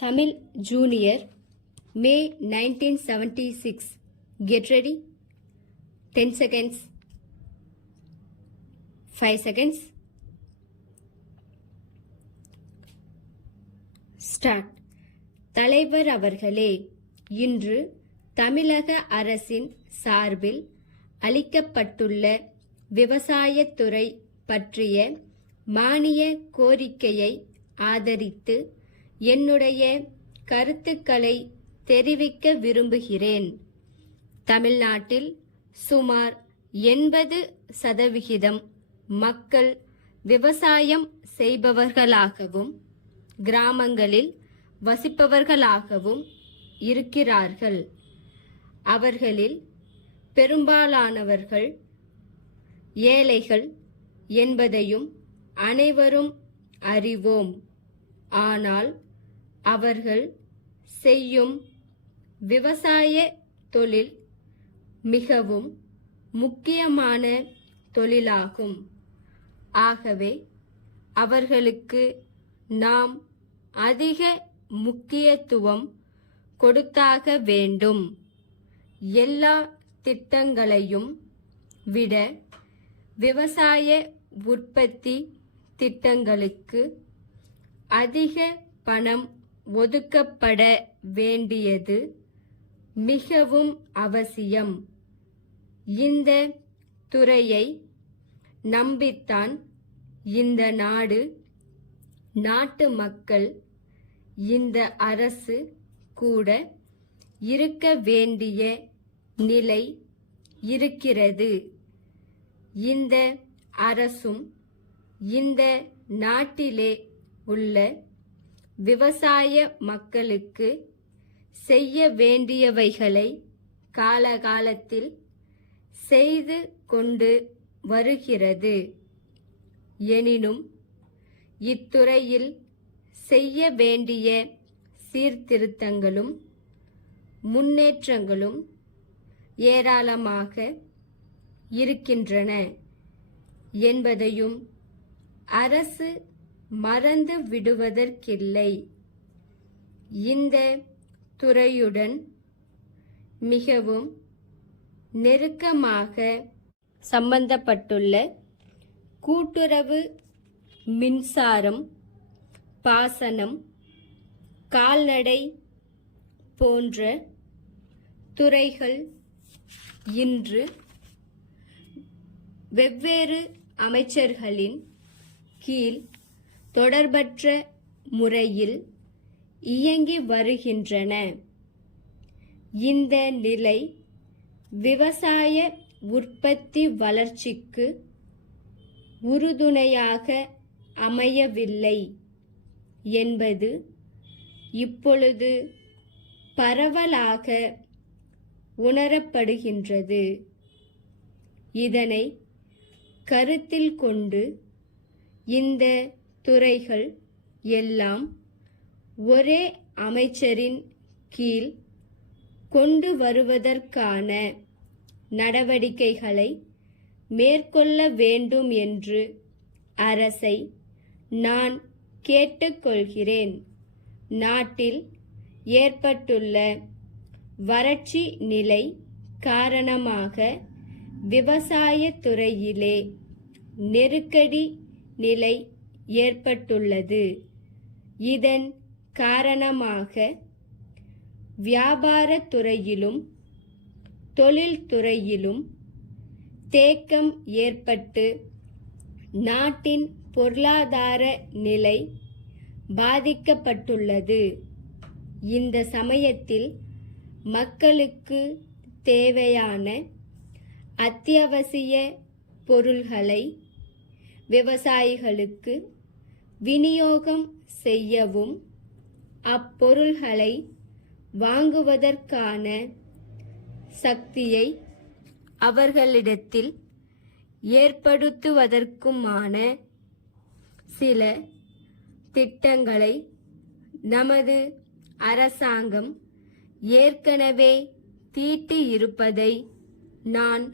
Tamil Junior, May 1976. Get ready. 10 seconds. 5 seconds. Start. தலைவர் அவர்களே, இன்று தமிழக அரசின் சார்பில் அளிக்கப்பட்டுள்ள விவசாயத்துறை பற்றிய மானிய கோரிக்கையை ஆதரித்து என்னுடைய கருத்துக்களை தெரிவிக்க விரும்புகிறேன். தமிழ்நாட்டில் சுமார் 80% மக்கள் விவசாயம் செய்பவர்களாகவும் கிராமங்களில் வசிப்பவர்களாகவும் இருக்கிறார்கள். அவர்களில் பெரும்பாலானவர்கள் ஏழைகள் என்பதையும் அனைவரும் அறிவோம். ஆனால் அவர்கள் செய்யும் விவசாய தொழில் மிகவும் முக்கியமான தொழிலாகும். ஆகவே அவர்களுக்கு நாம் அதிக முக்கியத்துவம் கொடுத்தாக வேண்டும். எல்லா திட்டங்களையும் விட விவசாய உற்பத்தி திட்டங்களுக்கு அதிக பணம் ஒதுக்கப்பட வேண்டியது மிகவும் அவசியம். இந்த துறையை நம்பித்தான் இந்த நாடு, நாட்டு மக்கள், இந்த அரசு கூட இருக்க வேண்டிய நிலை இருக்கிறது. இந்த அரசும் இந்த நாட்டிலே உள்ள விவசாய மக்களுக்கு செய்ய வேண்டியவைகளை காலகாலத்தில் செய்து கொண்டு வருகிறது. எனினும் இத்துறையில் செய்ய வேண்டிய சீர்திருத்தங்களும் முன்னேற்றங்களும் ஏராளமாக இருக்கின்றன என்பதையும் அரசு மறந்து விடுவதற்கில்லை. இந்த துறையுடன் மிகவும் நெருக்கமாக சம்பந்தப்பட்டுள்ள கூட்டுறவு, மின்சாரம், பாசனம், கால்நடை போன்ற துறைகள் இன்று வெவ்வேறு அமைச்சர்களின் கீழ் தொடர்பற்ற முறையில் இயங்கி வருகின்றன. இந்த நிலை விவசாய உற்பத்தி வளர்ச்சிக்கு உறுதுணையாக அமையவில்லை என்பது இப்பொழுது பரவலாக உணரப்படுகின்றது. இதனை கருத்தில் கொண்டு இந்த துறைகள் எல்லாம் ஒரே அமைச்சரின் கீழ் கொண்டு வருவதற்கான நடவடிக்கைகளை மேற்கொள்ள வேண்டும் என்று அரசை நான் கேட்டுக்கொள்கிறேன். நாட்டில் ஏற்பட்டுள்ள வறட்சி நிலை காரணமாக விவசாய துறையிலே நெருக்கடி நிலை ஏற்பட்டுள்ளது. இதன் காரணமாக வியாபார துறையிலும் தொழில்துறையிலும் தேக்கம் ஏற்பட்டு நாட்டின் பொருளாதார நிலை பாதிக்கப்பட்டுள்ளது. இந்த சமயத்தில் மக்களுக்கு தேவையான அத்தியாவசிய பொருள்களை விவசாயிகளுக்கு விநியோகம் செய்யவும் அப்பொருள்களை வாங்குவதற்கான சக்தியை அவர்களிடத்தில் ஏற்படுத்துவதற்குமான சில திட்டங்களை நமது அரசாங்கம் ஏற்கனவே தீட்டியிருப்பதை நான்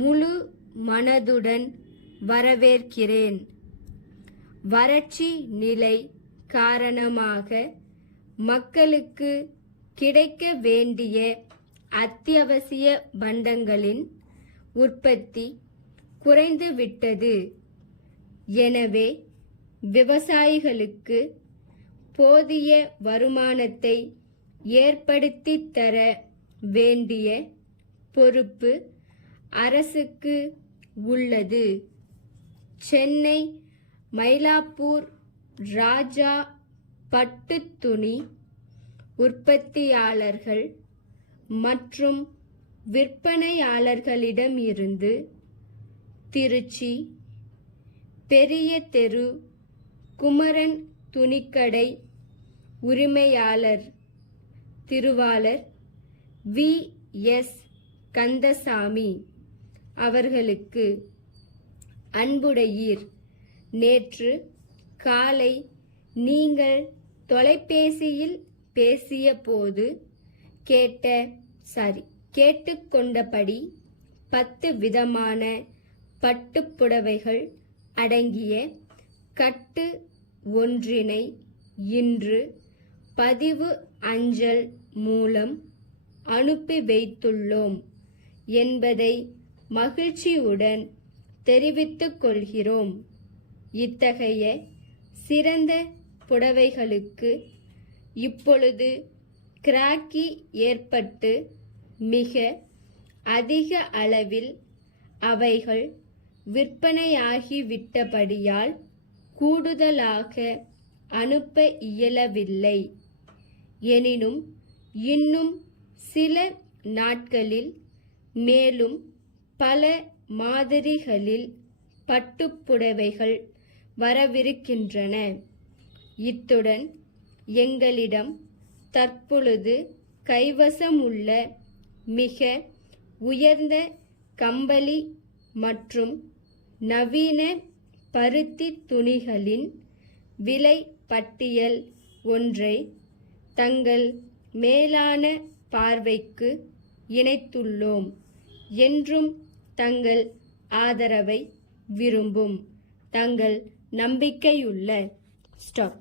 முழு மனதுடன் வரவேற்கிறேன். வறட்சி நிலை காரணமாக மக்களுக்கு கிடைக்க வேண்டிய அத்தியாவசிய பண்டங்களின் உற்பத்தி குறைந்துவிட்டது. எனவே விவசாயிகளுக்கு போதிய வருமானத்தை ஏற்படுத்தித் தர வேண்டிய பொறுப்பு அரசுக்கு உள்ளது. சென்னை மயிலாப்பூர் ராஜா பட்டுத் துணி உற்பத்தியாளர்கள் மற்றும் விற்பனையாளர்களிடமிருந்து திருச்சி பெரிய தெரு குமரன் துணிக்கடை உரிமையாளர் திருவாளர் V.S. கந்தசாமி அவர்களுக்கு அன்புடையீர். நேற்று காலை நீங்கள் தொலைபேசியில் பேசிய போது கேட்டுக்கொண்டபடி 10 விதமான பட்டுப்புடவைகள் அடங்கிய கட்டு ஒன்றினை இன்று பதிவு அஞ்சல் மூலம் அனுப்பி வைத்துள்ளோம் என்பதை மகிழ்ச்சியுடன் தெரிவித்துக் கொள்கிறோம். இத்தகைய சிறந்த புடவைகளுக்கு இப்பொழுது கிராக்கி ஏற்பட்டு மிக அதிக அளவில் அவைகள் விற்பனையாகிவிட்டபடியால் கூடுதலாக அனுப்ப இயலவில்லை. எனினும் இன்னும் சில நாட்களில் மேலும் பல மாதிரிகளில் பட்டுப்புடவைகள் வரவிருக்கின்றன. இத்துடன் எங்களிடம் தற்பொழுது கைவசமுள்ள மிக உயர்ந்த கம்பளி மற்றும் நவீன பருத்தி துணிகளின் விலை பட்டியல் ஒன்றை தங்கள் மேலான பார்வைக்கு இணைத்துள்ளோம். என்றும் தங்கள் ஆதரவை விரும்பும் தங்கள் நம்பிக்கையுள்ள ஸ்டாப்.